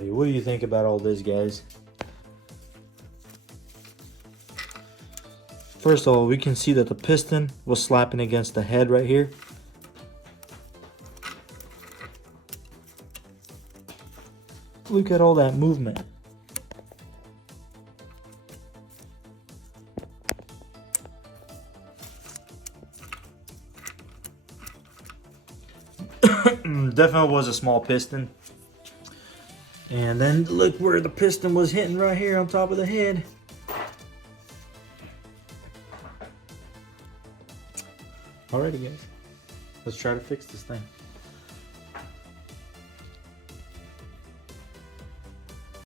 What do you think about all this, guys? First of all, we can see that the piston was slapping against the head right here. Look at all that movement. Definitely was a small piston. And then look where the piston was hitting right here on top of the head. Alrighty guys, let's try to fix this thing.